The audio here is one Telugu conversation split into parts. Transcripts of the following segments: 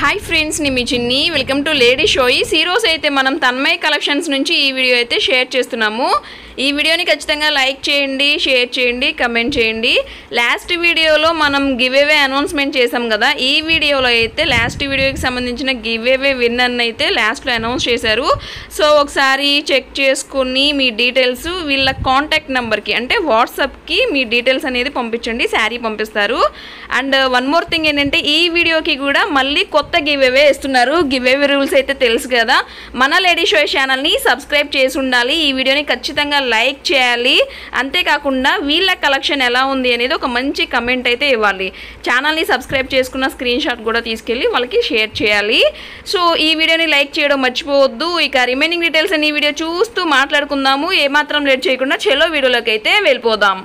హాయ్ ఫ్రెండ్స్, నేను మీ Chinni. Welcome to lady shows. ఈరోజు అయితే మనం తన్మయ్ కలెక్షన్స్ నుంచి ఈ వీడియో అయితే షేర్ చేస్తున్నాము. ఈ వీడియోని ఖచ్చితంగా లైక్ చేయండి, షేర్ చేయండి, కమెంట్ చేయండి. లాస్ట్ వీడియోలో మనం గివ్ అవే అనౌన్స్మెంట్ చేసాం కదా, ఈ వీడియోలో అయితే లాస్ట్ వీడియోకి సంబంధించిన గివ్ అవే విన్నర్ని అయితే లాస్ట్లో అనౌన్స్ చేశారు. సో ఒకసారి చెక్ చేసుకుని మీ డీటెయిల్స్ వీళ్ళ కాంటాక్ట్ నెంబర్కి అంటే వాట్సాప్కి మీ డీటెయిల్స్ అనేది పంపించండి, శారీ పంపిస్తారు. అండ్ వన్ మోర్ థింగ్ ఏంటంటే ఈ వీడియోకి కూడా మళ్ళీ కొత్త గివ్ అవే ఇస్తున్నారు. గివ్ అవే రూల్స్ అయితే తెలుసు కదా, మన లేడీ షో ఛానల్ని సబ్స్క్రైబ్ చేసి ఉండాలి, ఈ వీడియోని ఖచ్చితంగా లైక్ చేయాలి. అంతేకాకుండా వీళ్ళ కలెక్షన్ ఎలా ఉంది అనేది ఒక మంచి కమెంట్ అయితే ఇవ్వాలి. ఛానల్ని సబ్స్క్రైబ్ చేసుకున్న స్క్రీన్ షాట్ కూడా తీసుకెళ్ళి వాళ్ళకి షేర్ చేయాలి. సో ఈ వీడియోని లైక్ చేయడం మర్చిపోవద్దు. ఇక రిమైనింగ్ డీటెయిల్స్ అన్ని వీడియో చూస్తూ మాట్లాడుకుందాము. ఏమాత్రం లేట్ చేయకుండా చెలో వీడియోలోకి అయితే వెళ్ళిపోదాం.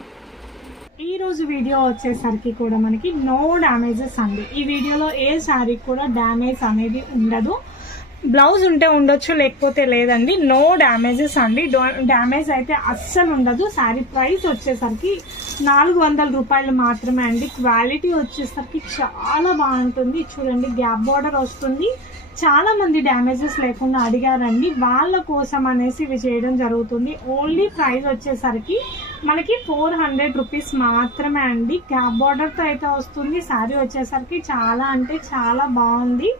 ఈ రోజు వీడియో వచ్చేసరికి కూడా మనకి నో డ్యామేజెస్ అండి. ఈ వీడియోలో ఏ శారీ కూడా డ్యామేజ్ అనేది ఉండదు. బ్లౌజ్ ఉంటే ఉండొచ్చు, లేకపోతే లేదండి. నో డ్యామేజెస్ అండి. డ్యామేజ్ అయితే అస్సలు ఉండదు. శారీ ప్రైస్ వచ్చేసరికి 400 రూపాయలు మాత్రమే అండి. క్వాలిటీ వచ్చేసరికి చాలా బాగుంటుంది. చూడండి, గ్యాప్ బార్డర్ వస్తుంది. చాలా మంది డ్యామేజెస్ లేకుండా అడిగారండి, వాళ్ళ కోసం అనేసి ఇవి చేయడం జరుగుతుంది. ఓన్లీ ప్రైస్ వచ్చేసరికి మనకి 400 రూపీస్ మాత్రమే అండి. క్యాప్ బార్డర్తో అయితే వస్తుంది. శారీ వచ్చేసరికి చాలా అంటే చాలా బాగుంది,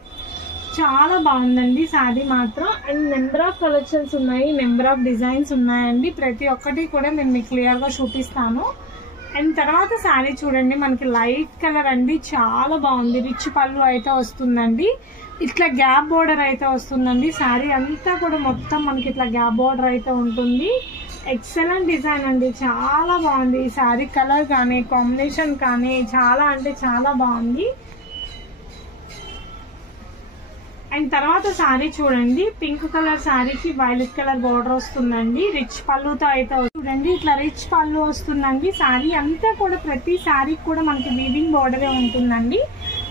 చాలా బాగుందండి శారీ మాత్రం. అండ్ నెంబర్ ఆఫ్ కలెక్షన్స్ ఉన్నాయి, నెంబర్ ఆఫ్ డిజైన్స్ ఉన్నాయండి. ప్రతి ఒక్కటి కూడా నేను మీకు క్లియర్గా చూపిస్తాను. అండ్ తర్వాత శారీ చూడండి, మనకి లైట్ కలర్ అండి, చాలా బాగుంది. రిచ్ పళ్ళు అయితే వస్తుందండి. ఇట్లా గ్యాప్ బోర్డర్ అయితే వస్తుందండి. శారీ అంతా కూడా మొత్తం మనకి ఇట్లా గ్యాప్ బోర్డర్ అయితే ఉంటుంది. ఎక్సలెంట్ డిజైన్ అండి, చాలా బాగుంది. ఈ శారీ కలర్ కానీ కాంబినేషన్ కానీ చాలా అంటే చాలా బాగుంది. అండ్ తర్వాత శారీ చూడండి, పింక్ కలర్ శారీకి వైలెట్ కలర్ బోర్డర్ వస్తుందండి. రిచ్ పళ్ళుతో అయితే చూడండి, ఇట్లా రిచ్ పళ్ళు వస్తుందండి. శారీ అంతా కూడా ప్రతి శారీకి కూడా మనకి వీవింగ్ బోర్డరే ఉంటుందండి.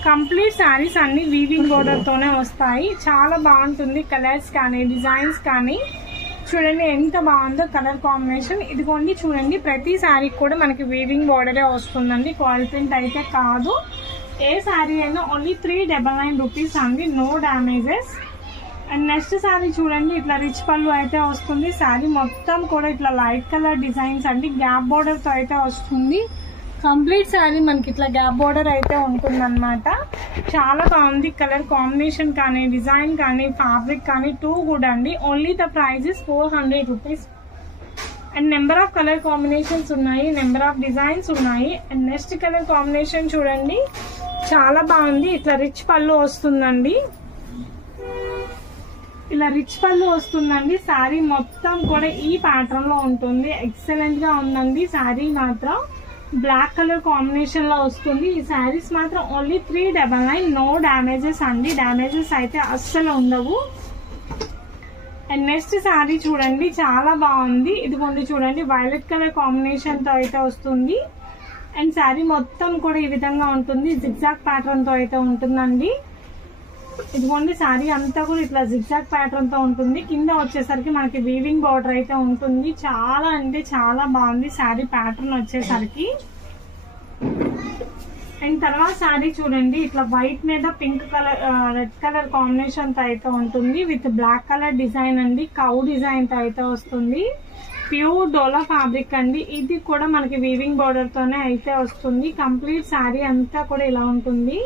కంప్లీట్ శారీస్ అన్ని వీవింగ్ బోర్డర్ తోనే వస్తాయి. చాలా బాగుంటుంది. కలర్స్ కానీ డిజైన్స్ కానీ చూడండి ఎంత బాగుందో కలర్ కాంబినేషన్. ఇదిగోండి చూడండి, ప్రతి శారీకి కూడా మనకి వీవింగ్ బోర్డరే వస్తుందండి. కాయిల్ ప్రింట్ అయితే కాదు. ఏ శారీ అయినా ఓన్లీ 399 రూపీస్ అండి. No damages. And next sari చూడండి, ఇట్లా రిచ్ పళ్ళు అయితే వస్తుంది. శారీ మొత్తం కూడా ఇట్లా లైట్ కలర్ డిజైన్స్ అండి, గ్యాప్ బోర్డర్తో అయితే వస్తుంది. కంప్లీట్ శారీ మనకి ఇట్లా గ్యాప్ బోర్డర్ అయితే ఉంటుందన్నమాట. చాలా బాగుంది. కలర్ కాంబినేషన్ కానీ డిజైన్ కానీ ఫ్యాబ్రిక్ కానీ టూ గుడ్ అండి. Only the price is 400 rupees. And number of colour combinations ఉన్నాయి, నెంబర్ ఆఫ్ డిజైన్స్ ఉన్నాయి. అండ్ నెక్స్ట్ కలర్ కాంబినేషన్ చూడండి, చాలా బాగుంది. ఇట్లా రిచ్ పళ్ళు వస్తుందండి, ఇలా రిచ్ పళ్ళు వస్తుందండి. శారీ మొత్తం కూడా ఈ ప్యాటర్న్ లో ఉంటుంది. ఎక్సలెంట్ గా ఉందండి. శారీ మాత్రం బ్లాక్ కలర్ కాంబినేషన్ లో వస్తుంది. ఈ శారీస్ మాత్రం ఓన్లీ 399. నో డ్యామేజెస్ అండి. డ్యామేజెస్ అయితే అస్సలు ఉండవు. అండ్ నెక్స్ట్ శారీ చూడండి, చాలా బాగుంది. ఇదిగోండి చూడండి, వైలెట్ కలర్ కాంబినేషన్ తో అయితే వస్తుంది. అండ్ శారీ మొత్తం కూడా ఈ విధంగా ఉంటుంది. జిగ్జాగ్ ప్యాటర్న్ తో అయితే ఉంటుందండి. ఇదిగోండి శారీ అంతా కూడా ఇట్లా జిగ్జాగ్ ప్యాటర్న్ తో ఉంటుంది. కింద వచ్చేసరికి మనకి వీవింగ్ బార్డర్ అయితే ఉంటుంది. చాలా అంటే చాలా బాగుంది శారీ ప్యాటర్న్ వచ్చేసరికి. అండ్ తర్వాత శారీ చూడండి, ఇట్లా వైట్ మీద pink colour red colour combination తో అయితే ఉంటుంది. విత్ బ్లాక్ కలర్ డిజైన్ అండి, కౌ డిజైన్ తో అయితే వస్తుంది. ప్యూర్ డోలా ఫ్యాబ్రిక్ అండి. ఇది కూడా మనకి వీవింగ్ బార్డర్ తోనే అయితే వస్తుంది. కంప్లీట్ శారీ అంతా కూడా ఇలా ఉంటుంది.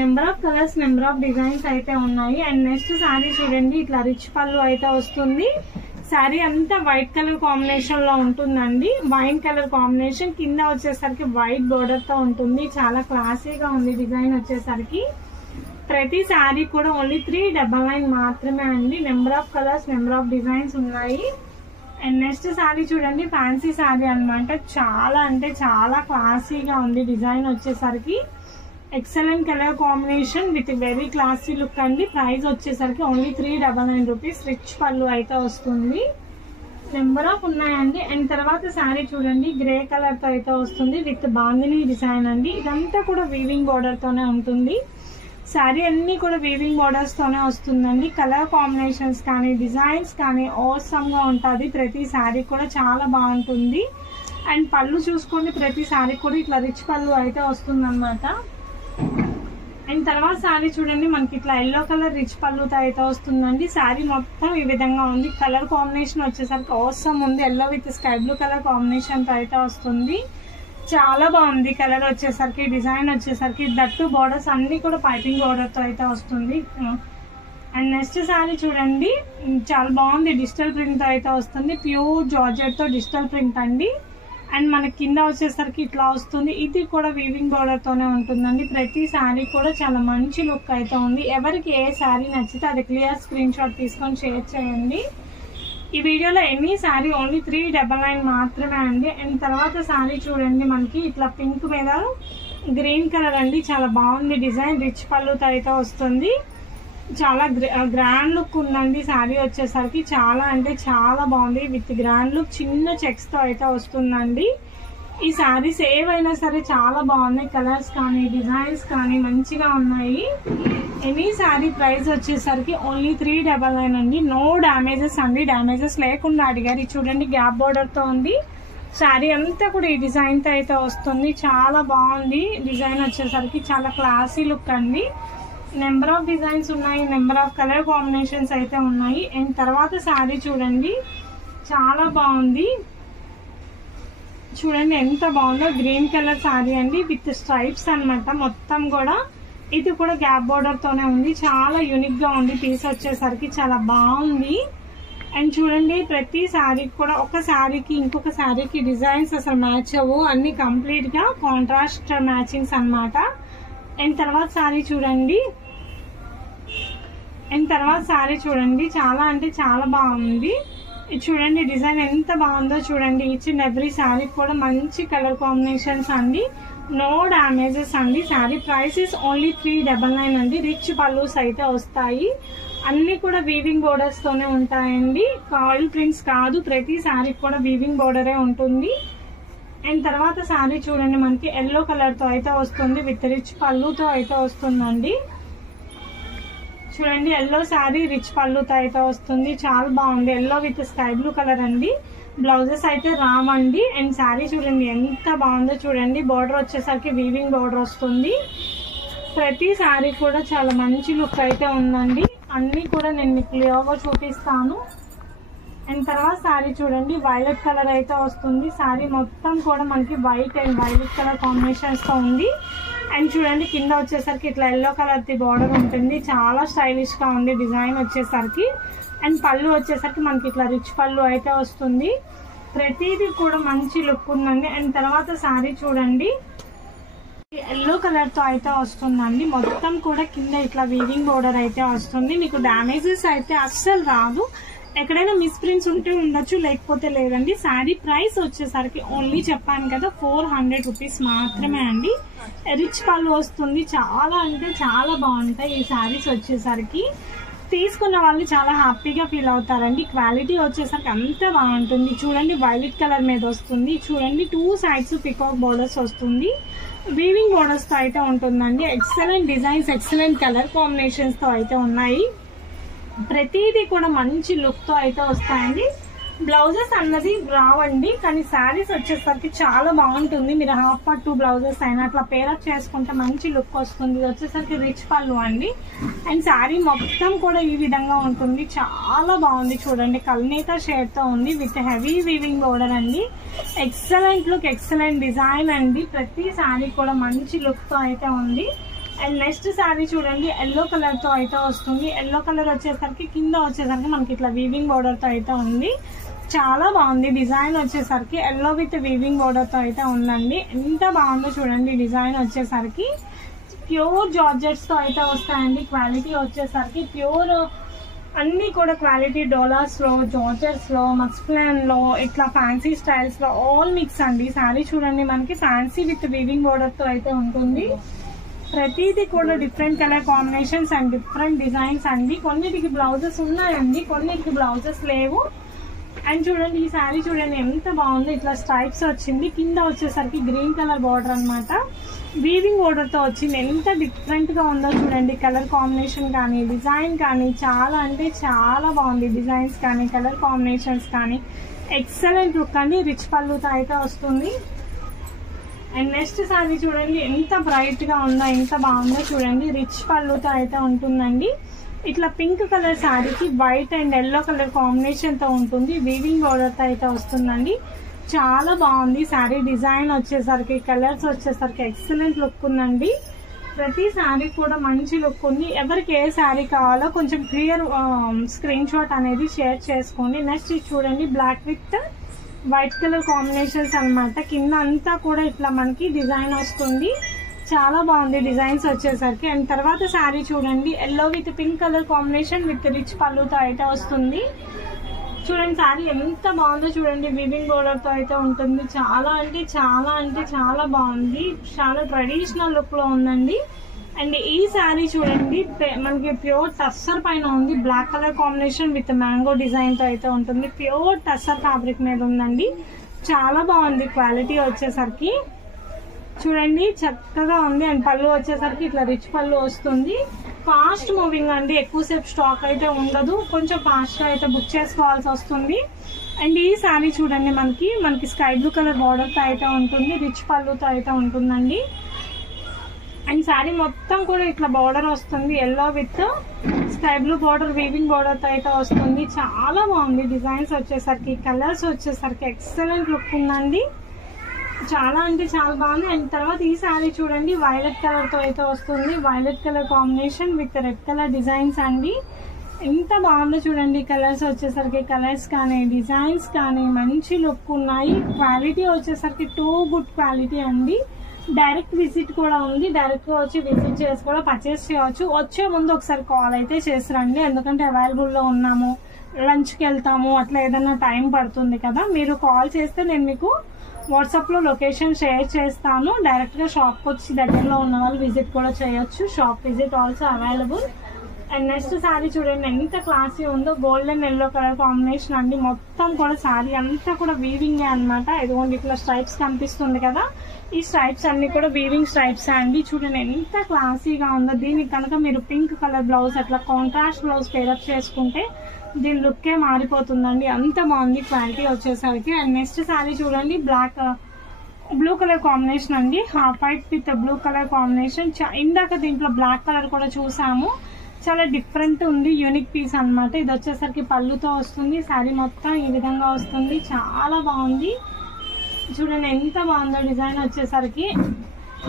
Number of colours, number of designs అయితే ఉన్నాయి. అండ్ నెక్స్ట్ శారీ చూడండి, ఇట్లా రిచ్ పళ్ళు అయితే వస్తుంది. శారీ అంతా వైట్ కలర్ కాంబినేషన్ లో ఉంటుందండి. వైన్ కలర్ కాంబినేషన్, కింద వచ్చేసరికి వైట్ బోర్డర్ తో ఉంటుంది. చాలా క్లాసీగా ఉంది డిజైన్ వచ్చేసరికి. ప్రతి శారీ కూడా ఓన్లీ 399 మాత్రమే అండి. Number of colours, number of designs ఉన్నాయి. అండ్ నెక్స్ట్ శారీ చూడండి, ఫ్యాన్సీ శారీ అనమాట. చాలా అంటే చాలా క్లాసీగా ఉంది డిజైన్ వచ్చేసరికి. Excellent colour combination with very classy look అండి. ప్రైస్ వచ్చేసరికి ఓన్లీ 399 రూపీస్. రిచ్ పళ్ళు అయితే వస్తుంది. నెంబర్ ఆఫ్ ఉన్నాయండి. అండ్ తర్వాత శారీ చూడండి, గ్రే కలర్ తో అయితే వస్తుంది విత్ బాందిని డిజైన్ అండి. ఇదంతా కూడా వీవింగ్ బోర్డర్ తోనే ఉంటుంది. శారీ అన్ని కూడా వీవింగ్ బోర్డర్స్ తోనే వస్తుందండి. కలర్ కాంబినేషన్స్ కానీ డిజైన్స్ కానీ ఆసమ్ గా ఉంటుంది. ప్రతి శారీ కూడా చాలా బాగుంటుంది. అండ్ పళ్ళు చూసుకోండి, ప్రతి శారీ కూడా ఇట్లా రిచ్ పళ్ళు అయితే వస్తుంది అనమాట. అండ్ అండ్ తర్వాత శారీ చూడండి మనకి ఇట్లా ఎల్లో కలర్ రిచ్ పళ్ళుతో అయితే వస్తుందండి. శారీ మొత్తం ఈ విధంగా ఉంది. కలర్ కాంబినేషన్ వచ్చేసరికి అవసరం ఉంది. Yellow with sky blue colour combination తో అయితే వస్తుంది. చాలా బాగుంది కలర్ వచ్చేసరికి. డిజైన్ వచ్చేసరికి దట్టు బార్డర్స్ అన్ని కూడా పైపింగ్ బార్డర్ తో అయితే వస్తుంది. అండ్ నెక్స్ట్ శారీ చూడండి చాలా బాగుంది. డిజిటల్ ప్రింట్ తో అయితే వస్తుంది. ప్యూర్ జార్జెట్ తో డిజిటల్ ప్రింట్ అండి. అండ్ మనకి కింద వచ్చేసరికి ఇట్లా వస్తుంది. ఇది కూడా వీవింగ్ బార్డర్ తోనే ఉంటుందండి. ప్రతి శారీ కూడా చాలా మంచి లుక్ అయితే ఉంది. ఎవరికి ఏ శారీ నచ్చితే అది క్లియర్ స్క్రీన్ షాట్ తీసుకొని షేర్ చేయండి. ఈ వీడియోలో ఎనీ శారీ ఓన్లీ 399 మాత్రమే అండి. అండ్ తర్వాత శారీ చూడండి మనకి ఇట్లా పింక్ మీద గ్రీన్ కలర్ అండి. చాలా బాగుంది డిజైన్. రిచ్ పళ్ళుతో అయితే వస్తుంది. చాలా గ్రాండ్ లుక్ ఉందండి శారీ వచ్చేసరికి. చాలా అంటే చాలా బాగుంది. విత్ గ్రాండ్ లుక్ చిన్న చెక్స్ తో అయితే వస్తుందండి. ఈ శారీస్ ఏవైనా సరే చాలా బాగున్నాయి. కలర్స్ కానీ డిజైన్స్ కానీ మంచిగా ఉన్నాయి. ఎనీ శారీ ప్రైస్ వచ్చేసరికి ఓన్లీ 399 అండి. నో డ్యామేజెస్ అండి. డ్యామేజెస్ లేకుండా అడిగారు. చూడండి గ్యాప్ బోర్డర్ తో ఉంది. శారీ అంతా కూడా ఈ డిజైన్ తో అయితే వస్తుంది. చాలా బాగుంది డిజైన్ వచ్చేసరికి. చాలా క్లాసీ లుక్ అండి. నెంబర్ ఆఫ్ డిజైన్స్ ఉన్నాయి. నెంబర్ ఆఫ్ కలర్ కాంబినేషన్స్ అయితే ఉన్నాయి. అండ్ తర్వాత శారీ చూడండి చాలా బాగుంది. చూడండి ఎంత బాగుందో. గ్రీన్ కలర్ శారీ అండి విత్ స్ట్రైప్స్ అన్నమాట మొత్తం కూడా. ఇది కూడా గ్యాప్ బోర్డర్ తోనే ఉంది. చాలా యూనిక్ గా ఉంది పీస్ వచ్చేసరికి. చాలా బాగుంది. అండ్ చూడండి ప్రతి శారీకి కూడా ఒక శారీకి ఇంకొక శారీకి డిజైన్స్ అసలు మ్యాచ్ అవ్వు. అన్ని కంప్లీట్ గా కాంట్రాస్ట్ మ్యాచింగ్స్ అన్నమాట. అండ్ తర్వాత శారీ చూడండి. చాలా అంటే చాలా బాగుంది. ఇది చూడండి డిజైన్ ఎంత బాగుందో చూడండి. ఈచ్ అండ్ ఎవ్రీ శారీ కూడా మంచి కలర్ కాంబినేషన్స్ అండి. నో డ్యామేజెస్ అండి. శారీ ప్రైస్ ఇస్ ఓన్లీ 399 అండి. రిచ్ పల్లూస్ అయితే వస్తాయి. అన్ని కూడా వీవింగ్ బోర్డర్స్ తోనే ఉంటాయండి. ఆయిల్ ప్రింట్స్ కాదు. ప్రతి శారీ కూడా వీవింగ్ బోర్డరే ఉంటుంది. అండ్ తర్వాత శారీ చూడండి మనకి ఎల్లో కలర్ తో అయితే వస్తుంది. విత్ రిచ్ పళ్ళుతో అయితే వస్తుందండి. చూడండి ఎల్లో శారీ రిచ్ పళ్ళుతో అయితే వస్తుంది. చాలా బాగుంది. Yellow with sky blue colour అండి. బ్లౌజెస్ అయితే రావండి. అండ్ శారీ చూడండి ఎంత బాగుందో చూడండి. బార్డర్ వచ్చేసరికి వీవింగ్ బార్డర్ వస్తుంది. ప్రతి శారీ కూడా చాలా మంచి లుక్ అయితే ఉందండి. అన్ని కూడా నేను మీకు క్లియర్గా చూపిస్తాను. అండ్ తర్వాత శారీ చూడండి వైలెట్ కలర్ అయితే వస్తుంది. శారీ మొత్తం కూడా మనకి white and violet colour combinations తో ఉంది. అండ్ చూడండి కింద వచ్చేసరికి ఇట్లా ఎల్లో కలర్ ది బార్డర్ ఉంటుంది. చాలా స్టైలిష్ గా ఉంది డిజైన్ వచ్చేసరికి. అండ్ పళ్ళు వచ్చేసరికి మనకి ఇట్లా రిచ్ పళ్ళు అయితే వస్తుంది. ప్రతిదీ కూడా మంచి లుక్ ఉందండి. అండ్ తర్వాత శారీ చూడండి ఎల్లో కలర్ తో అయితే వస్తుందండి. మొత్తం కూడా కింద ఇట్లా వీవింగ్ బోర్డర్ అయితే వస్తుంది. మీకు డ్యామేజెస్ అయితే అస్సలు రాదు. ఎక్కడైనా మిస్ ప్రింట్స్ ఉంటే ఉండొచ్చు, లేకపోతే లేదండి. శారీ ప్రైస్ వచ్చేసరికి ఓన్లీ చెప్పాను కదా 400 రూపీస్ మాత్రమే అండి. రిచ్ పళ్ళు వస్తుంది. చాలా అంటే చాలా బాగుంటాయి ఈ శారీస్ వచ్చేసరికి. తీసుకున్న వాళ్ళు చాలా హ్యాపీగా ఫీల్ అవుతారండి. క్వాలిటీ వచ్చేసరికి అంత బాగుంటుంది. చూడండి వైలెట్ కలర్ మీద వస్తుంది. చూడండి 2 సైడ్స్ పికాక్ బోర్డర్స్ వస్తుంది. వీవింగ్ బోర్డర్స్ తో అయితే ఉంటుందండి. Excellent designs, excellent colour combinations తో అయితే ఉన్నాయి. ప్రతిదీ కూడా మంచి లుక్ తో అయితే వస్తాయండి. బ్లౌజెస్ అన్నది రావండి, కానీ శారీస్ వచ్చేసరికి చాలా బాగుంటుంది. మీరు హాఫ్ పార్ట్ 2 బ్లౌజెస్ అయినా అట్లా పేరప్ చేసుకుంటే మంచి లుక్ వస్తుంది. ఇది వచ్చేసరికి రిచ్ పళ్ళు అండి. అండ్ శారీ మొత్తం కూడా ఈ విధంగా ఉంటుంది. చాలా బాగుంది. చూడండి కల్నేత షేడ్ తో ఉంది విత్ హెవీ వీవింగ్ బోర్డర్ అండి. ఎక్సలెంట్ లుక్, ఎక్సలెంట్ డిజైన్ అండి. ప్రతి శారీ కూడా మంచి లుక్ తో అయితే ఉంది. అండ్ నెక్స్ట్ శారీ చూడండి ఎల్లో కలర్ తో అయితే వస్తుంది. ఎల్లో కలర్ వచ్చేసరికి కింద వచ్చేసరికి మనకి ఇట్లా వీవింగ్ బోర్డర్ తో అయితే ఉంది. చాలా బాగుంది డిజైన్ వచ్చేసరికి. ఎల్లో విత్ వీవింగ్ బోర్డర్ తో అయితే ఉందండి. ఎంత బాగుందో చూడండి డిజైన్ వచ్చేసరికి. ప్యూర్ జార్జెట్స్ తో అయితే వస్తాయండి. క్వాలిటీ వచ్చేసరికి ప్యూర్ అన్ని కూడా క్వాలిటీ డోలాస్ లో, జార్జెట్స్ లో, మస్క్లైన్ లో, ఇట్లా ఫ్యాన్సీ స్టైల్స్ లో ఆల్ మిక్స్ అండి. శారీ చూడండి మనకి ఫ్యాన్సీ విత్ వీవింగ్ బోర్డర్ తో అయితే ఉంటుంది. ప్రతిదీ కూడా different colour combinations and different designs అండి. కొన్నిటికి బ్లౌజెస్ ఉన్నాయండి, కొన్నిటికి బ్లౌజెస్ లేవు. అండ్ చూడండి ఈ శారీ చూడండి ఎంత బాగుందో. ఇట్లా స్ట్రైప్స్ వచ్చింది. కింద వచ్చేసరికి గ్రీన్ కలర్ బార్డర్ అనమాట. వీవింగ్ బోర్డర్ తో వచ్చింది. ఎంత డిఫరెంట్ గా ఉందో చూడండి. కలర్ కాంబినేషన్ కానీ డిజైన్ కానీ చాలా అంటే చాలా బాగుంది. డిజైన్స్ కానీ కలర్ కాంబినేషన్స్ కానీ ఎక్సలెంట్ లుక్ అండి. రిచ్ పళ్ళుతో అయితే వస్తుంది. అండ్ నెక్స్ట్ సారీ చూడండి ఎంత బ్రైట్ గా ఉందో, ఎంత బాగుందో చూడండి. రిచ్ పళ్ళుతో అయితే ఉంటుందండి. ఇట్లా పింక్ కలర్ శారీకి white and yellow colour combination తో ఉంటుంది. వీవింగ్ బోర్డర్ తో అయితే వస్తుందండి. చాలా బాగుంది శారీ. డిజైన్ వచ్చేసరికి, కలర్స్ వచ్చేసరికి ఎక్సలెంట్ లుక్ ఉందండి. ప్రతి శారీ కూడా మంచి లుక్ ఉంది. ఎవరికి ఏ శారీ కావాలో కొంచెం క్లియర్ స్క్రీన్ షాట్ అనేది షేర్ చేసుకోండి. నెక్స్ట్ చూడండి black with white colour combinations అన్నమాట. కింద అంతా కూడా ఇట్లా మనకి డిజైన్ వస్తుంది. చాలా బాగుంది డిజైన్స్ వచ్చేసరికి. అండ్ తర్వాత శారీ చూడండి yellow with pink colour combination with rich పళ్ళుతో అయితే వస్తుంది. చూడండి శారీ ఎంత బాగుందో చూడండి. వీవింగ్ బోర్డర్ తో అయితే ఉంటుంది. చాలా అంటే చాలా బాగుంది. చాలా ట్రెడిషనల్ లుక్ లో ఉందండి. అండ్ ఈ శారీ చూడండి మనకి ప్యూర్ టస్సర్ పైన ఉంది. Black colour combination with mango design తో అయితే ఉంటుంది. ప్యూర్ టస్సర్ ఫ్యాబ్రిక్ మీద ఉందండి. చాలా బాగుంది క్వాలిటీ వచ్చేసరికి. చూడండి చక్కగా ఉంది. అండ్ పళ్ళు వచ్చేసరికి ఇట్లా రిచ్ పళ్ళు వస్తుంది. ఫాస్ట్ మూవింగ్ అండి, ఎక్కువసేపు స్టాక్ అయితే ఉండదు. కొంచెం ఫాస్ట్ గా అయితే బుక్ చేసుకోవాల్సి వస్తుంది. అండ్ ఈ శారీ చూడండి మనకి స్కై బ్లూ కలర్ బార్డర్ తో అయితే ఉంటుంది. రిచ్ పళ్ళుతో అయితే ఉంటుందండి. అండ్ శారీ మొత్తం కూడా ఇట్లా బార్డర్ వస్తుంది. Yellow with sky blue border, weaving border తో అయితే వస్తుంది. చాలా బాగుంది డిజైన్స్ వచ్చేసరికి, కలర్స్ వచ్చేసరికి ఎక్సలెంట్ లుక్ ఉందండి. చాలా అంటే చాలా బాగుంది. అండ్ తర్వాత ఈ శారీ చూడండి వైలెట్ కలర్ తో అయితే వస్తుంది. Violet colour combination with red colour designs అండి. ఎంత బాగుందో చూడండి. కలర్స్ వచ్చేసరికి, కలర్స్ కానీ డిజైన్స్ కానీ మంచి లుక్ ఉన్నాయి. క్వాలిటీ వచ్చేసరికి టూ గుడ్ క్వాలిటీ అండి. డైరెక్ట్ విజిట్ కూడా ఉంది. డైరెక్ట్ గా వచ్చి విజిట్ చేసి కూడా పర్చేస్ చేయవచ్చు. వచ్చే ముందు ఒకసారి కాల్ అయితే చేసిరండి. ఎందుకంటే అవైలబుల్ లో ఉన్నాము, లంచ్ కి వెళ్తాము, అట్లా ఏదైనా టైం పడుతుంది కదా. మీరు కాల్ చేస్తే నేను మీకు వాట్సాప్ లో లొకేషన్ షేర్ చేస్తాను. డైరెక్ట్ గా షాప్ కి వచ్చి దగ్గరలో ఉన్న వాళ్ళు విజిట్ కూడా చేయొచ్చు. Shop visit also available. And next sari చూడండి ఎంత క్లాసీ ఉందో. గోల్డెన్ ఎల్లో కలర్ కాంబినేషన్ అండి. మొత్తం కూడా శారీ అంతా కూడా వీవింగ్ అనమాట. ఇదిగోండి ఇట్లా స్ట్రైప్స్ కనిపిస్తుంది కదా. ఈ స్ట్రైప్స్ అన్ని కూడా వీవింగ్ స్ట్రైప్స్ అండి. చూడండి ఎంత క్లాసీగా ఉందో. దీనికి కనుక మీరు పింక్ కలర్ బ్లౌజ్, అట్లా కాంట్రాస్ట్ బ్లౌజ్ పేరప్ చేసుకుంటే దీని లుక్కే మారిపోతుందండి. అంత బాగుంది క్వాలిటీ వచ్చేసరికి. అండ్ నెక్స్ట్ శారీ చూడండి బ్లూ కలర్ కాంబినేషన్ అండి. Half white with blue colour combination. ఇందాక దీంట్లో బ్లాక్ కలర్ కూడా చూసాము. చాలా డిఫరెంట్ ఉంది, యూనిక్ పీస్ అన్నమాట. ఇది వచ్చేసరికి పళ్ళుతో వస్తుంది. శారీ మొత్తం ఈ విధంగా వస్తుంది. చాలా బాగుంది చూడండి ఎంత బాగుందో డిజైన్ వచ్చేసరికి.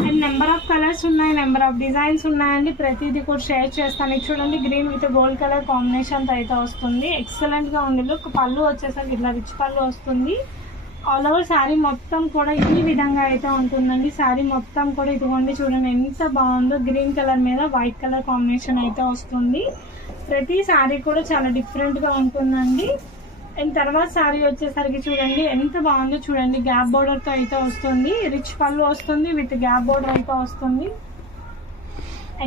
అండ్ నెంబర్ ఆఫ్ కలర్స్ ఉన్నాయి, నెంబర్ ఆఫ్ డిజైన్స్ ఉన్నాయండి. ప్రతిదీ కూడా షేర్ చేస్తాను. చూడండి green with gold colour combination తో అయితే వస్తుంది. ఎక్సలెంట్ గా ఉంది లుక్. పళ్ళు వచ్చేసరికి ఇట్లా రిచ్ పళ్ళు వస్తుంది. ఆల్ ఓవర్ శారీ మొత్తం కూడా ఈ విధంగా అయితే ఉంటుందండి. శారీ మొత్తం కూడా ఇదిగోండి చూడండి ఎంత బాగుందో. గ్రీన్ కలర్ మీద వైట్ కలర్ కాంబినేషన్ అయితే వస్తుంది. ప్రతి శారీ కూడా చాలా డిఫరెంట్ గా ఉంటుందండి. అండ్ తర్వాత శారీ వచ్చేసరికి చూడండి ఎంత బాగుందో చూడండి. గ్యాప్ బోర్డర్ తో అయితే వస్తుంది. రిచ్ పళ్ళు వస్తుంది విత్ గ్యాప్ బోర్డర్ అయితే వస్తుంది.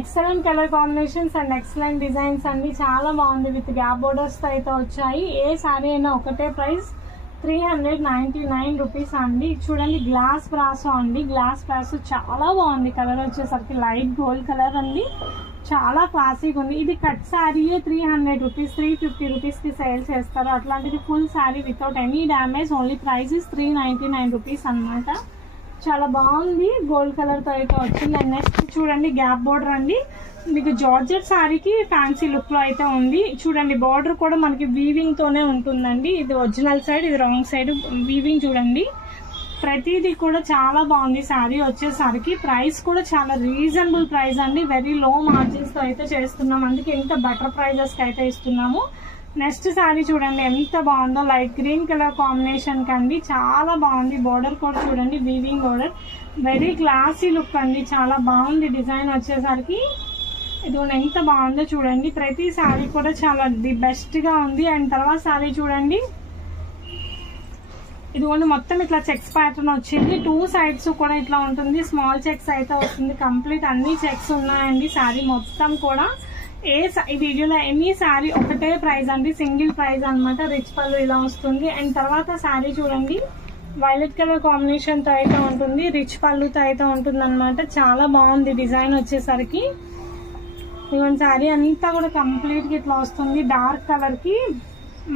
Excellent colour combinations and excellent designs అండి. చాలా బాగుంది. విత్ గ్యాప్ బోర్డర్స్ తో అయితే వచ్చాయి. ఏ శారీ అయినా ఒకటే ప్రైస్ 399 రూపీస్ అండి. చూడండి గ్లాస్ బ్రాసో అండి. గ్లాస్ బ్రాసో చాలా బాగుంది. కలర్ వచ్చేసరికి లైట్ గోల్డ్ కలర్ అండి. చాలా క్లాసీగా ఉంది. ఇది కట్ శారీయే 300 రూపీస్, 350 రూపీస్ కి సేల్ చేస్తారు. అట్లాంటిది full sari without any damage. Only price is 399 rupees అనమాట. చాలా బాగుంది. గోల్డ్ కలర్ తో అయితే వచ్చింది. అండ్ నెక్స్ట్ చూడండి గ్యాప్ బోర్డర్ అండి. మీకు జార్జెట్ శారీకి ఫ్యాన్సీ లుక్ లో అయితే ఉంది. చూడండి బార్డర్ కూడా మనకి వీవింగ్ తోనే ఉంటుందండి. ఇది ఒరిజినల్ సైడ్, ఇది రాంగ్ సైడ్ వీవింగ్ చూడండి. ప్రతిదీ కూడా చాలా బాగుంది. శారీ వచ్చేసరికి ప్రైస్ కూడా చాలా రీజనబుల్ ప్రైస్ అండి. వెరీ లో మార్జిన్స్ తో అయితే చేస్తున్నాం. అందుకే ఇంత బెటర్ ప్రైజెస్ కి అయితే ఇస్తున్నాము. నెక్స్ట్ శారీ చూడండి ఎంత బాగుందో. లైట్ గ్రీన్ కలర్ కాంబినేషన్ కండి. చాలా బాగుంది. బోర్డర్ కూడా చూడండి weaving border. Very classy look అండి. చాలా బాగుంది డిజైన్ వచ్చేసరికి. ఇది ఎంత బాగుందో చూడండి. ప్రతి శారీ కూడా చాలా ది బెస్ట్ గా ఉంది. అండ్ తర్వాత శారీ చూడండి ఇదిగోండి మొత్తం ఇట్లా చెక్స్ ప్యాటర్న్ వచ్చింది. 2 సైడ్స్ కూడా ఇట్లా ఉంటుంది. స్మాల్ చెక్స్ అయితే వస్తుంది. కంప్లీట్ అన్ని చెక్స్ ఉన్నాయండి. శారీ మొత్తం కూడా ఈ వీడియోలో ఎనీ శారీ ఒకటే ప్రైస్ అండి. సింగిల్ ప్రైస్ అనమాట. రిచ్ పళ్ళు ఇలా వస్తుంది. అండ్ తర్వాత శారీ చూడండి వైలెట్ కలర్ కాంబినేషన్ తో అయితే ఉంటుంది. రిచ్ పళ్ళుతో అయితే ఉంటుంది అనమాట. చాలా బాగుంది డిజైన్ వచ్చేసరికి. ఇవన్నీ శారీ అంతా కూడా కంప్లీట్ గా ఇట్లా వస్తుంది. డార్క్ కలర్ కి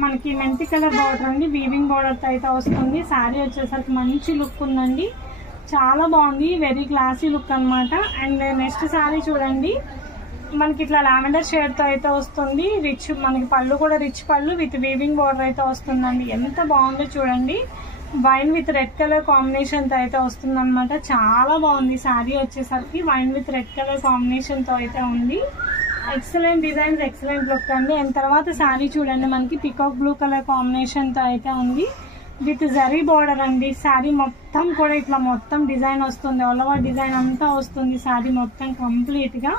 మనకి మెంతి కలర్ బార్డర్ అండి. వీవింగ్ బార్డర్ తో అయితే వస్తుంది. శారీ వచ్చేసరికి మంచి లుక్ ఉందండి. చాలా బాగుంది, వెరీ క్లాసీ లుక్ అన్నమాట. అండ్ నెక్స్ట్ శారీ చూడండి, మనకి ఇట్లా లావెండర్ షేడ్ తో అయితే వస్తుంది. రిచ్ మనకి పళ్ళు కూడా రిచ్ పళ్ళు విత్ వీవింగ్ బోర్డర్ అయితే వస్తుందండి. ఎంత బాగుందో చూడండి, wine with red colour combination తో అయితే వస్తుంది అనమాట. చాలా బాగుంది శారీ వచ్చేసరికి, wine with red colour combination తో అయితే ఉంది. ఎక్సలెంట్ డిజైన్స్, ఎక్సలెంట్ లుక్ అండి. అండ్ తర్వాత శారీ చూడండి, మనకి పికాక్ బ్లూ కలర్ కాంబినేషన్ తో అయితే ఉంది విత్ జరీ బోర్డర్ అండి. శారీ మొత్తం కూడా ఇట్లా మొత్తం డిజైన్ వస్తుంది, ఆల్ ఓవర్ డిజైన్ అంతా వస్తుంది శారీ మొత్తం కంప్లీట్ గా.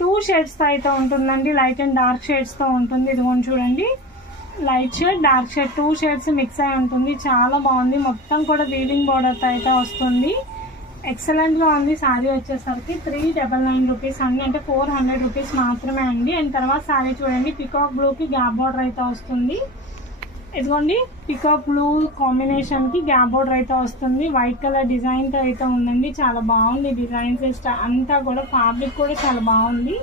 2 షేడ్స్ తో అయితే ఉంటుందండి, లైట్ అండ్ డార్క్ షేడ్స్ తో ఉంటుంది. ఇదిగోండి చూడండి, light shade dark shade 2 shades mix అయి ఉంటుంది. చాలా బాగుంది, మొత్తం కూడా వీవింగ్ బోర్డర్ తో అయితే వస్తుంది. ఎక్సలెంట్ గా ఉంది శారీ వచ్చేసరికి. 399 రూపీస్ అండి, అంటే 400 రూపీస్ మాత్రమే అండి. అండ్ తర్వాత శారీ చూడండి, పికాక్ బ్లూ కి గ్యాప్ బోర్డర్ అయితే వస్తుంది. ఇదిగోండి పికాక్ బ్లూ కాంబినేషన్ కి గ్యాప్ బోర్డర్ అయితే వస్తుంది. వైట్ కలర్ డిజైన్ తో అయితే ఉందండి. చాలా బాగుంది డిజైన్స్ అంతా కూడా, ఫ్యాబ్రిక్ కూడా చాలా బాగుంది.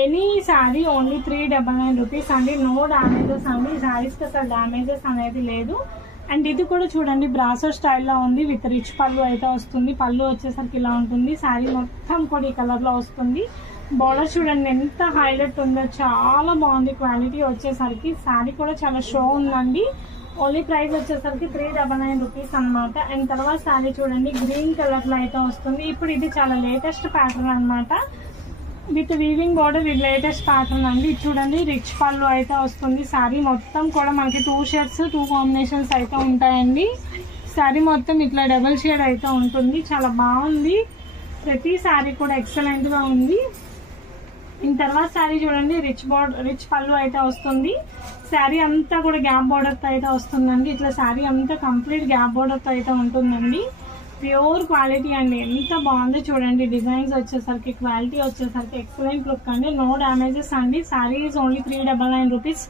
ఎనీ శారీ ఓన్లీ 399 రూపీస్ అండి. నో డామేజెస్ అండి, శారీస్కి అసలు డామేజెస్ అనేది లేదు. అండ్ ఇది కూడా చూడండి, బ్రాసో స్టైల్లో ఉంది విత్ రిచ్ పళ్ళు అయితే వస్తుంది. పళ్ళు వచ్చేసరికి ఇలా ఉంటుంది. శారీ మొత్తం కూడా ఈ కలర్ లో వస్తుంది. బోర్డర్ చూడండి ఎంత హైలైట్ ఉందో, చాలా బాగుంది క్వాలిటీ వచ్చేసరికి. శారీ కూడా చాలా షో ఉందండి. ఓన్లీ ప్రైస్ వచ్చేసరికి 399 రూపీస్ అనమాట. అండ్ తర్వాత శారీ చూడండి, గ్రీన్ కలర్ లో అయితే వస్తుంది. ఇప్పుడు ఇది చాలా లేటెస్ట్ ప్యాటర్న్ అనమాట, విత్ వీవింగ్ బోర్డర్, ఇది లేటెస్ట్ ప్యాటర్న్ అండి. ఇది చూడండి, రిచ్ పళ్ళు అయితే వస్తుంది. శారీ మొత్తం కూడా మనకి 2 షేడ్స్ 2 కాంబినేషన్స్ అయితే ఉంటాయండి. శారీ మొత్తం ఇట్లా డబుల్ షేడ్ అయితే ఉంటుంది. చాలా బాగుంది, ప్రతి శారీ కూడా ఎక్సలెంట్ గా ఉంది. దీని తర్వాత శారీ చూడండి, రిచ్ పళ్ళు అయితే వస్తుంది. శారీ అంతా కూడా గ్యాప్ బోర్డర్ తో అయితే వస్తుందండి. ఇట్లా శారీ అంతా కంప్లీట్ గ్యాప్ బోర్డర్ తో అయితే ఉంటుందండి. ప్యూర్ క్వాలిటీ అండి, ఎంత బాగుందో చూడండి. డిజైన్స్ వచ్చేసరికి, క్వాలిటీ వచ్చేసరికి ఎక్సలెంట్ లుక్ అండి. నో డామేజెస్ అండి. Sari is only 399 rupees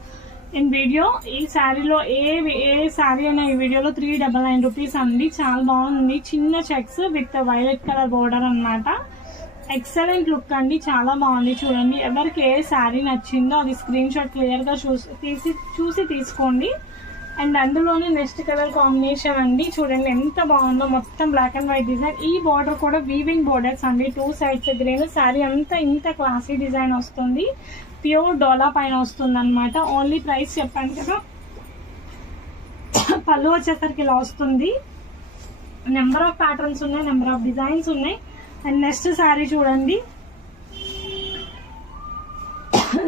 in video. ఈ శారీలో ఏ శారీ అయినా ఈ వీడియోలో 399 రూపీస్ అండి. చాలా బాగుంది, చిన్న checks with violet colour border అన్నమాట. ఎక్సలెంట్ లుక్ అండి, చాలా బాగుంది చూడండి. ఎవరికి ఏ శారీ నచ్చిందో అది స్క్రీన్ షాట్ క్లియర్ గా చూసి తీసుకోండి. అండ్ అందులోనే నెక్స్ట్ కలర్ కాంబినేషన్ అండి, చూడండి ఎంత బాగుందో, మొత్తం బ్లాక్ అండ్ వైట్ డిజైన్. ఈ బార్డర్ కూడా వీవింగ్ బోర్డర్స్ అండి, 2 సైడ్స్ గ్రీన్. శారీ అంతా ఇంత క్లాసీ డిజైన్ వస్తుంది, ప్యూర్ డోలా పైన వస్తుంది అనమాట. ఓన్లీ ప్రైస్ చెప్పాను కదా. పళ్ళు వచ్చేసరికి ఇలా వస్తుంది. నెంబర్ ఆఫ్ ప్యాటర్న్స్ ఉన్నాయి, నెంబర్ ఆఫ్ డిజైన్స్ ఉన్నాయి. అండ్ నెక్స్ట్ శారీ చూడండి,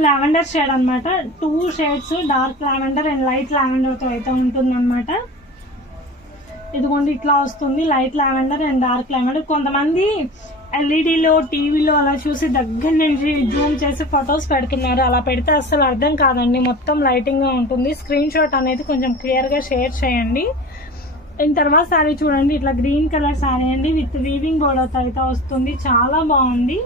లావెండర్ షేడ్ అనమాట. 2 shades, dark lavender and light lavender తో అయితే ఉంటుంది అనమాట. ఇదిగోండి ఇట్లా వస్తుంది, light lavender and dark lavender. కొంతమంది ఎల్ఈడిలో టీవీలో అలా చూసి దగ్గర నుంచి జూమ్ చేసి ఫొటోస్ పెడుతున్నారు. అలా పెడితే అసలు అర్థం కాదండి, మొత్తం లైటింగ్ గా ఉంటుంది. స్క్రీన్ షాట్ అనేది కొంచెం క్లియర్ గా షేర్ చేయండి. దీని తర్వాత శారీ చూడండి, ఇట్లా గ్రీన్ కలర్ శారీ అండి విత్ వీవింగ్ బోర్డర్ తో అయితే వస్తుంది. చాలా బాగుంది,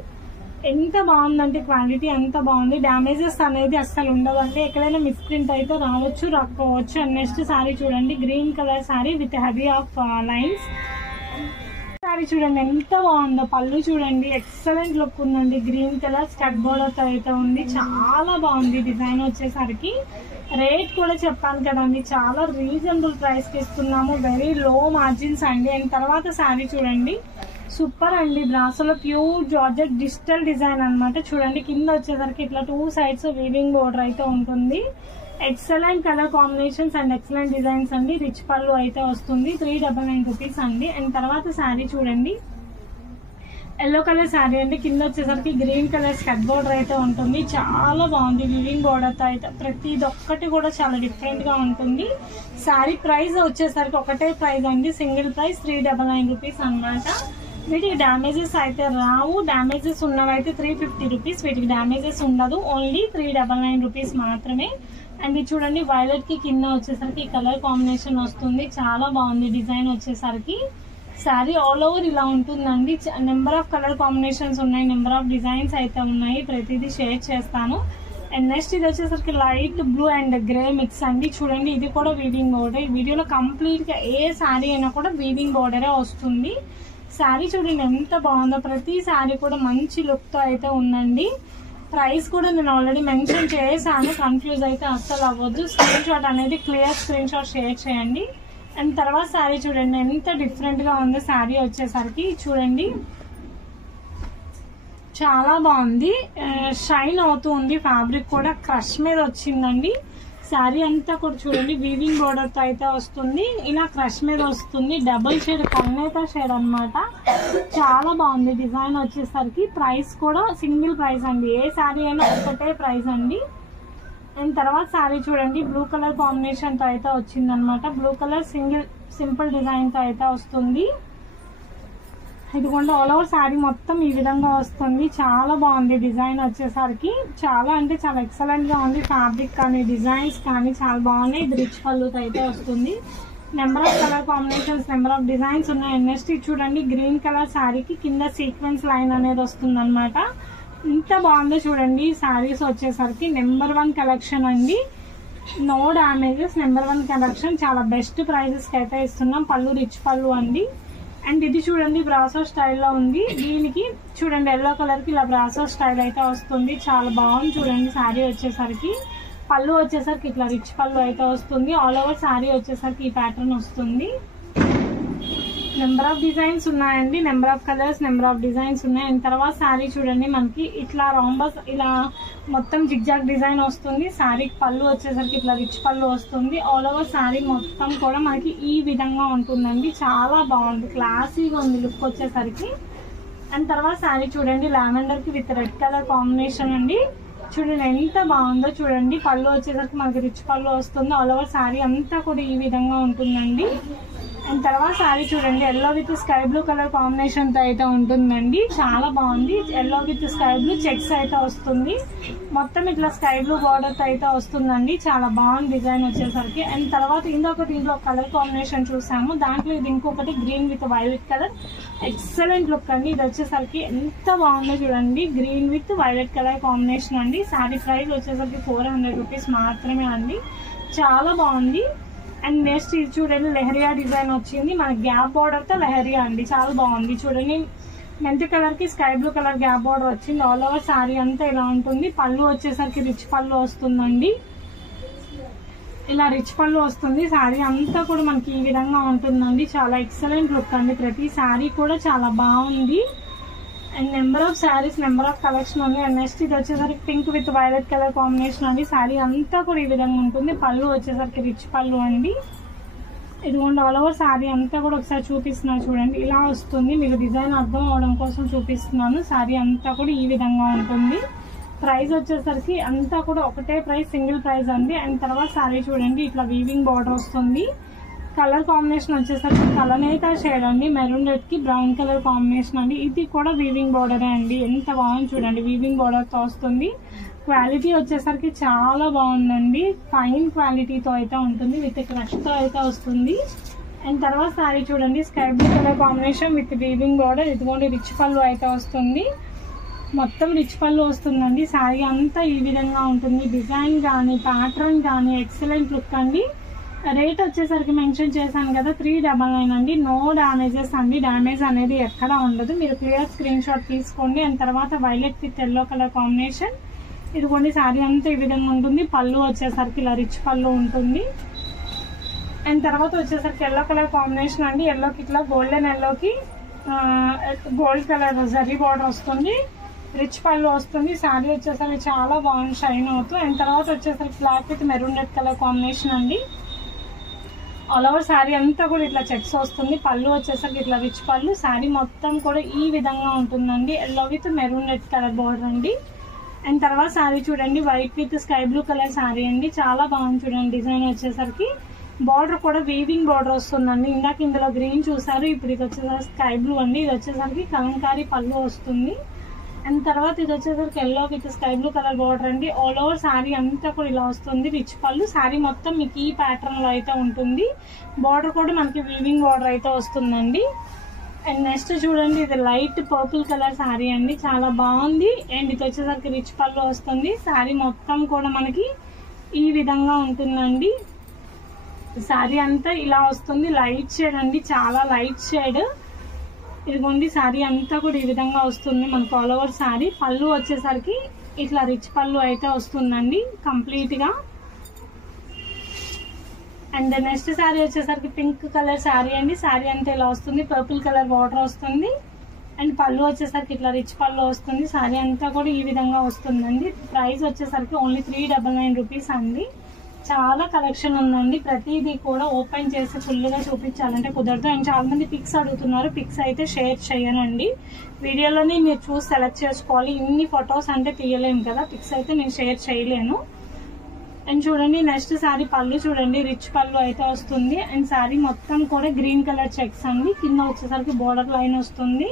ఎంత బాగుందంటే క్వాలిటీ ఎంత బాగుంది. డ్యామేజెస్ అనేది అస్సలు ఉండదండి, ఎక్కడైనా మిస్ప్రింట్ అయితే రాకపోవచ్చు. అండ్ నెక్స్ట్ శారీ చూడండి, green colour sari with heavy of lines. Sari చూడండి ఎంత బాగుందో, పళ్ళు చూడండి ఎక్సలెంట్ లుక్ ఉందండి. గ్రీన్ కలర్ స్టడ్ బోర్డర్ తో అయితే ఉంది. చాలా బాగుంది డిజైన్ వచ్చేసరికి. రేట్ కూడా చెప్పాను కదండి, చాలా రీజనబుల్ ప్రైస్ కి ఇస్తున్నాము, వెరీ లో మార్జిన్స్ అండి. అండ్ తర్వాత శారీ చూడండి, సూపర్ అండి. బ్రాసోలో ప్యూర్ జార్జెట్ డిజిటల్ డిజైన్ అనమాట. చూడండి కింద వచ్చేసరికి ఇట్లా 2 సైడ్స్ వీవింగ్ బోర్డర్ అయితే ఉంటుంది. Excellent colour combinations and excellent designs అండి. రిచ్ పళ్ళు అయితే వస్తుంది. 399 రూపీస్ అండి. అండ్ తర్వాత శారీ చూడండి, ఎల్లో కలర్ శారీ అండి. కింద వచ్చేసరికి గ్రీన్ కలర్ స్కర్ట్ బోర్డర్ అయితే ఉంటుంది. చాలా బాగుంది, వీవింగ్ బోర్డర్ తో అయితే ప్రతిది ఒక్కటి కూడా చాలా డిఫరెంట్ గా ఉంటుంది. శారీ ప్రైస్ వచ్చేసరికి ఒకటే ప్రైస్ అండి, సింగిల్ ప్రైస్ 399 రూపీస్ అనమాట. వీటికి డ్యామేజెస్ అయితే రావు, డ్యామేజెస్ ఉన్నవైతే 350 రూపీస్, వీటికి డ్యామేజెస్ ఉండదు, ఓన్లీ 399 రూపీస్ మాత్రమే. అండ్ ఇది చూడండి, వైలెట్ కి కింద వచ్చేసరికి కలర్ కాంబినేషన్ వస్తుంది. చాలా బాగుంది డిజైన్ వచ్చేసరికి. శారీ ఆల్ ఓవర్ ఇలా ఉంటుందండి. నెంబర్ ఆఫ్ కలర్ కాంబినేషన్స్ ఉన్నాయి, నెంబర్ ఆఫ్ డిజైన్స్ అయితే ఉన్నాయి, ప్రతిదీ షేర్ చేస్తాను. అండ్ నెక్స్ట్ ఇది వచ్చేసరికి light blue and grey mix అండి. చూడండి ఇది కూడా వీవింగ్ బోర్డర్. ఈ వీడియోలో కంప్లీట్ గా ఏ శారీ అయినా కూడా వీవింగ్ బోర్డరే వస్తుంది. శారీ చూడండి ఎంత బాగుందో, ప్రతి శారీ కూడా మంచి లుక్ తో అయితే ఉందండి. ప్రైస్ కూడా నేను ఆల్రెడీ మెన్షన్ చేశాను, కన్ఫ్యూజ్ అయితే అస్సలు అవ్వద్దు. స్క్రీన్ షాట్ అనేది క్లియర్ స్క్రీన్ షాట్ షేర్ చేయండి. అండ్ తర్వాత శారీ చూడండి ఎంత డిఫరెంట్ గా ఉంది. శారీ వచ్చేసరికి చూడండి చాలా బాగుంది, షైన్ అవుతూ ఉంది. ఫ్యాబ్రిక్ కూడా క్రష్ మీద వచ్చిందండి. శారీ అంతా కూడా చూడండి వీవింగ్ బోర్డర్ తో అయితే వస్తుంది, ఇలా క్రష్ మీద వస్తుంది. డబుల్ షేడ్ కల్నేత షేడ్ అన్నమాట. చాలా బాగుంది డిజైన్ వచ్చేసరికి. ప్రైస్ కూడా సింగిల్ ప్రైస్ అండి, ఏ శారీ అయినా ఒకటే ప్రైస్ అండి. అండ్ తర్వాత శారీ చూడండి బ్లూ కలర్ కాంబినేషన్ తో అయితే వచ్చింది అనమాట. బ్లూ కలర్ సింపుల్ డిజైన్ తో అయితే వస్తుంది. ఇదిగోండి ఆల్ ఓవర్ శారీ మొత్తం ఈ విధంగా వస్తుంది. చాలా బాగుంది డిజైన్ వచ్చేసరికి. చాలా అంటే చాలా ఎక్సలెంట్ గా ఉంది. ఫ్యాబ్రిక్ కానీ డిజైన్స్ కానీ చాలా బాగున్నాయి. ఇది రిచ్ పళ్ళుతో అయితే వస్తుంది. Number of colour combinations, number of designs ఉన్నాయి. నెక్స్ట్ చూడండి గ్రీన్ కలర్ శారీకి కింద సీక్వెన్స్ లైన్ అనేది వస్తుంది అనమాట. ఇంత బాగుందో చూడండి శారీస్ వచ్చేసరికి. నెంబర్ 1 కలెక్షన్ అండి, నో డామేజెస్. నెంబర్ 1 కలెక్షన్, చాలా బెస్ట్ ప్రైజెస్ కి అయితే ఇస్తున్నాం. పళ్ళు రిచ్ పళ్ళు అండి. అండ్ ఇది చూడండి బ్రాసో స్టైల్లో ఉంది. దీనికి చూడండి ఎల్లో కలర్ కి ఇలా బ్రాసో స్టైల్ అయితే వస్తుంది. చాలా బాగుంది చూడండి శారీ వచ్చేసరికి. పళ్ళు వచ్చేసరికి ఇట్లా రిచ్ పళ్ళు అయితే వస్తుంది. ఆల్ ఓవర్ శారీ వచ్చేసరికి ఈ ప్యాటర్న్ వస్తుంది. నెంబర్ ఆఫ్ డిజైన్స్ ఉన్నాయండి, number of colours, number of designs ఉన్నాయి. అండ్ తర్వాత శారీ చూడండి మనకి ఇట్లా రాంబస్ ఇలా మొత్తం జిగ్జాగ్ డిజైన్ వస్తుంది. శారీకి పళ్ళు వచ్చేసరికి ఇట్లా రిచ్ పళ్ళు వస్తుంది. ఆల్ ఓవర్ శారీ మొత్తం కూడా మనకి ఈ విధంగా ఉంటుందండి. చాలా బాగుంది, క్లాసీగా ఉంది లుక్ వచ్చేసరికి. అండ్ తర్వాత శారీ చూడండి లావెండర్ కి విత్ రెడ్ కలర్ కాంబినేషన్ అండి. చూడండి ఎంత బాగుందో చూడండి. పళ్ళు వచ్చేసరికి మనకి రిచ్ పళ్ళు వస్తుంది. ఆల్ ఓవర్ శారీ అంతా కూడా ఈ విధంగా ఉంటుందండి. అండ్ తర్వాత శారీ చూడండి yellow with sky blue colour combination తో అయితే ఉంటుందండి. చాలా బాగుంది. Yellow with sky blue checks అయితే వస్తుంది. మొత్తం ఇట్లా స్కై బ్లూ బార్డర్ తో అయితే వస్తుందండి. చాలా బాగుంది డిజైన్ వచ్చేసరికి. అండ్ తర్వాత దీంట్లో కలర్ కాంబినేషన్ చూసాము. దాంట్లో ఇది ఇంకొకటి green with violet colour. Excellent look అండి. ఇది వచ్చేసరికి ఎంత బాగుందో చూడండి. Green with violet colour combination అండి. శారీ ప్రైస్ వచ్చేసరికి 400 రూపీస్ మాత్రమే అండి. చాలా బాగుంది. అండ్ నెక్స్ట్ ఇది చూడండి లెహరియా డిజైన్ వచ్చింది. మన గ్యాప్ బార్డర్ తో లెహరియా అండి. చాలా బాగుంది చూడండి. మెంతి కలర్ కి sky blue colour gap border వచ్చింది. ఆల్ ఓవర్ శారీ అంతా ఇలా ఉంటుంది. పళ్ళు వచ్చేసరికి రిచ్ పళ్ళు వస్తుందండి. ఇలా రిచ్ పళ్ళు వస్తుంది. శారీ అంతా కూడా మనకి ఈ విధంగా ఉంటుందండి. చాలా ఎక్సలెంట్ లుక్ అండి. ప్రతి శారీ కూడా చాలా బాగుంది. And number of saris, number of collection ఉంది. అండ్ నెక్స్ట్ ఇది వచ్చేసరికి pink with violet colour combination అండి. శారీ అంతా కూడా ఈ విధంగా ఉంటుంది. పళ్ళు వచ్చేసరికి రిచ్ పళ్ళు అండి. ఇదిగోండి ఆల్ ఓవర్ శారీ అంతా కూడా ఒకసారి చూపిస్తున్నాను చూడండి. ఇలా వస్తుంది. మీకు డిజైన్ అర్థం అవడం కోసం చూపిస్తున్నాను. శారీ అంతా కూడా ఈ విధంగా ఉంటుంది. ప్రైస్ వచ్చేసరికి అంతా కూడా ఒకటే ప్రైస్, సింగిల్ ప్రైస్ అండి. అండ్ తర్వాత శారీ చూడండి ఇట్లా వీవింగ్ బార్డర్ వస్తుంది. కలర్ కాంబినేషన్ వచ్చేసరికి కలనేత షేడ్ అండి. మెరూన్ రెడ్ కి బ్రౌన్ కలర్ కాంబినేషన్ అండి. ఇది కూడా వీవింగ్ బార్డరే అండి. ఎంత బాగుంది చూడండి. వీవింగ్ బార్డర్ తో వస్తుంది. క్వాలిటీ వచ్చేసరికి చాలా బాగుందండి. ఫైన్ క్వాలిటీతో అయితే ఉంటుంది. విత్ క్రష్ తో అయితే వస్తుంది. అండ్ తర్వాత శారీ చూడండి sky blue colour combination with weaving border. ఇదిగోండి రిచ్ పళ్ళు అయితే వస్తుంది. మొత్తం రిచ్ పళ్ళు వస్తుందండి. శారీ అంతా ఈ విధంగా ఉంటుంది. డిజైన్ కానీ ప్యాటర్న్ కానీ ఎక్సలెంట్ లుక్ అండి. రేట్ వచ్చేసరికి మెన్షన్ చేశాను కదా 399 అండి. నో డామేజెస్ అండి. డామేజ్ అనేది ఎక్కడ ఉండదు. మీరు క్లియర్ స్క్రీన్ షాట్ తీసుకోండి. అండ్ తర్వాత violet with yellow colour combination. ఇదిగోండి శారీ అంతా ఈ విధంగా ఉంటుంది. పళ్ళు వచ్చేసరికి ఇలా రిచ్ పళ్ళు ఉంటుంది. అండ్ తర్వాత వచ్చేసరికి ఎల్లో కలర్ కాంబినేషన్ అండి. ఎల్లోకి ఇట్లా గోల్డెన్ ఎల్లోకి గోల్డ్ కలర్ జరీ బార్డర్ వస్తుంది. రిచ్ పళ్ళు వస్తుంది. శారీ వచ్చేసరికి చాలా బాగుంది, షైన్ అవుతూ. అండ్ తర్వాత వచ్చేసరికి black with maroon red colour combination అండి. ఆల్ ఓవర్ శారీ అంతా కూడా ఇట్లా చెక్స్ వస్తుంది. పళ్ళు వచ్చేసరికి ఇట్లా రిచ్ పళ్ళు. శారీ మొత్తం కూడా ఈ విధంగా ఉంటుందండి. Yellow with maroon red colour border అండి. అండ్ తర్వాత శారీ చూడండి white with sky blue colour sari అండి. చాలా బాగుంది చూడండి. డిజైన్ వచ్చేసరికి బార్డర్ కూడా వీవింగ్ బార్డర్ వస్తుందండి. ఇందాక ఇందులో గ్రీన్ చూసారు, ఇప్పుడు ఇది వచ్చేసరికి స్కై బ్లూ అండి. ఇది వచ్చేసరికి కలంకారీ పళ్ళు వస్తుంది. అండ్ తర్వాత ఇది వచ్చేసరికి yellow with sky blue colour border అండి. ఆల్ ఓవర్ శారీ అంతా కూడా ఇలా వస్తుంది. రిచ్ పళ్ళు. శారీ మొత్తం మీకు ఈ ప్యాటర్న్ లో అయితే ఉంటుంది. బార్డర్ కూడా మనకి వీవింగ్ బార్డర్ అయితే వస్తుందండి. అండ్ నెక్స్ట్ చూడండి ఇది లైట్ పర్పుల్ కలర్ శారీ అండి. చాలా బాగుంది. అండ్ ఇది వచ్చేసరికి రిచ్ పళ్ళు వస్తుంది. శారీ మొత్తం కూడా మనకి ఈ విధంగా ఉంటుందండి. శారీ అంతా ఇలా వస్తుంది. లైట్ షేడ్ అండి, చాలా లైట్ షేడ్. ఇదిగోండి శారీ అంతా కూడా ఈ విధంగా వస్తుంది మనకు ఆల్ ఓవర్ శారీ. పళ్ళు వచ్చేసరికి ఇట్లా రిచ్ పళ్ళు అయితే వస్తుందండి కంప్లీట్ గా. అండ్ నెక్స్ట్ శారీ వచ్చేసరికి పింక్ కలర్ శారీ అండి. శారీ అంతా ఇలా వస్తుంది, పర్పుల్ కలర్ బార్డర్ వస్తుంది. అండ్ పళ్ళు వచ్చేసరికి ఇట్లా రిచ్ పళ్ళు వస్తుంది. శారీ అంతా కూడా ఈ విధంగా వస్తుందండి. ప్రైస్ వచ్చేసరికి ఓన్లీ 399 రూపీస్ అండి. చాలా కలెక్షన్ ఉందండి. ప్రతిదీ కూడా ఓపెన్ చేసి ఫుల్గా చూపించాలంటే కుదరదు. అండ్ చాలా మంది పిక్స్ అడుగుతున్నారు, పిక్స్ అయితే షేర్ చేయనండి. వీడియోలోనే మీరు చూసి సెలెక్ట్ చేసుకోవాలి. ఇన్ని ఫొటోస్ అంటే తీయలేము కదా, పిక్స్ అయితే నేను షేర్ చేయలేను. అండ్ చూడండి నెక్స్ట్ శారీ పళ్ళు చూడండి, రిచ్ పళ్ళు అయితే వస్తుంది. అండ్ శారీ మొత్తం కూడా గ్రీన్ కలర్ చెక్స్ అండి. కింద వచ్చేసరికి బోర్డర్ లైన్ వస్తుంది.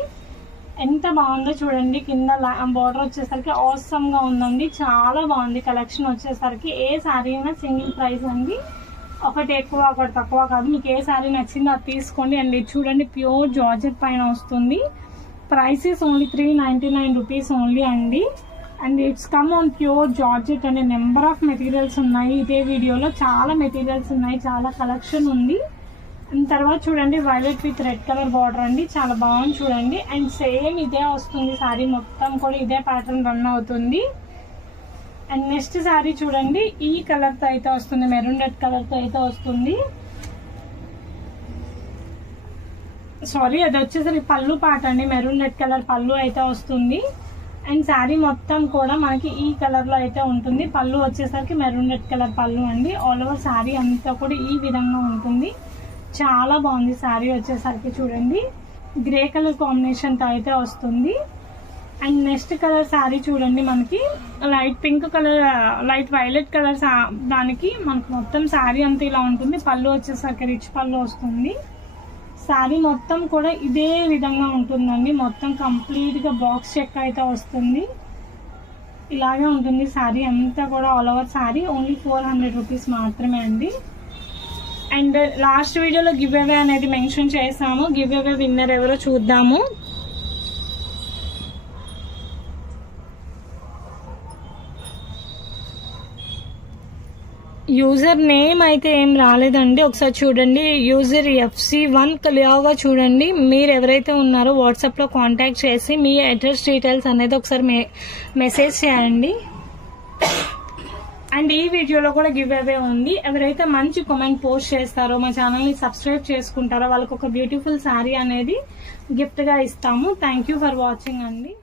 ఎంత బాగుందో చూడండి, కింద బోర్డర్ వచ్చేసరికి ఆసమ్ గా ఉందండి. చాలా బాగుంది కలెక్షన్ వచ్చేసరికి. ఏ శారీ అయినా సింగిల్ ప్రైస్ అండి, ఒకటి ఎక్కువ ఒకటి తక్కువ కాదు. మీకు ఏ శారీ నచ్చిందో అది తీసుకోండి. అండ్ ఇది చూడండి ప్యూర్ జార్జెట్ పైన వస్తుంది. Price is only 399 rupees only అండి. And it's come on pure georgette అనే నెంబర్ ఆఫ్ మెటీరియల్స్ ఉన్నాయి. ఇదే వీడియోలో చాలా మెటీరియల్స్ ఉన్నాయి, చాలా కలెక్షన్ ఉంది. అండ్ తర్వాత చూడండి violet with red colour border అండి, చాలా బాగుంది చూడండి. అండ్ సేమ్ ఇదే వస్తుంది శారీ మొత్తం కూడా, ఇదే ప్యాటర్న్ రన్ అవుతుంది. అండ్ నెక్స్ట్ శారీ చూడండి ఈ కలర్ తో అయితే వస్తుంది, మెరూన్ రెడ్ కలర్ తో అయితే వస్తుంది. సారీ అది వచ్చేసరికి పళ్ళు పాట అండి, మెరూన్ రెడ్ కలర్ పళ్ళు అయితే వస్తుంది. అండ్ శారీ మొత్తం కూడా మనకి ఈ కలర్ లో అయితే ఉంటుంది. పళ్ళు వచ్చేసరికి మెరూన్ రెడ్ కలర్ పళ్ళు అండి. ఆల్ ఓవర్ శారీ అంతా కూడా ఈ విధంగా ఉంటుంది. చాలా బాగుంది శారీ వచ్చేసరికి. చూడండి గ్రే కలర్ కాంబినేషన్ తో అయితే వస్తుంది. అండ్ నెక్స్ట్ కలర్ శారీ చూడండి మనకి light pink colour, light violet colour. దానికి మనకు మొత్తం శారీ అంతా ఇలా ఉంటుంది. పళ్ళు వచ్చేసరికి రిచ్ పళ్ళు వస్తుంది. శారీ మొత్తం కూడా ఇదే విధంగా ఉంటుందండి. మొత్తం కంప్లీట్ గా బాక్స్ చెక్ అయితే వస్తుంది. ఇలాగే ఉంటుంది శారీ అంతా కూడా. All over sari only 400 rupees మాత్రమే అండి. అండ్ లాస్ట్ వీడియోలో గివ్ అవే అనేది మెన్షన్ చేసాము. గివ్ అవే విన్నర్ ఎవరో చూద్దాము. యూజర్ నేమ్ అయితే ఏం రాలేదండి, ఒకసారి చూడండి. యూజర్ FC1 కలియాగా చూడండి. మీరు ఎవరైతే ఉన్నారో వాట్సాప్ లో కాంటాక్ట్ చేసి మీ అడ్రస్ డీటెయిల్స్ అనేది ఒకసారి మెసేజ్ చేయండి. అండ్ ఈ వీడియోలో కూడా గివ్ అవే ఉంది. ఎవరైతే మంచి కామెంట్ పోస్ట్ చేస్తారో, మా ఛానల్ ని సబ్స్క్రైబ్ చేసుకుంటారో వాళ్ళకి ఒక బ్యూటిఫుల్ శారీ అనేది గిఫ్ట్ గా ఇస్తాము. థ్యాంక్ యూ ఫర్ వాచింగ్ అండి.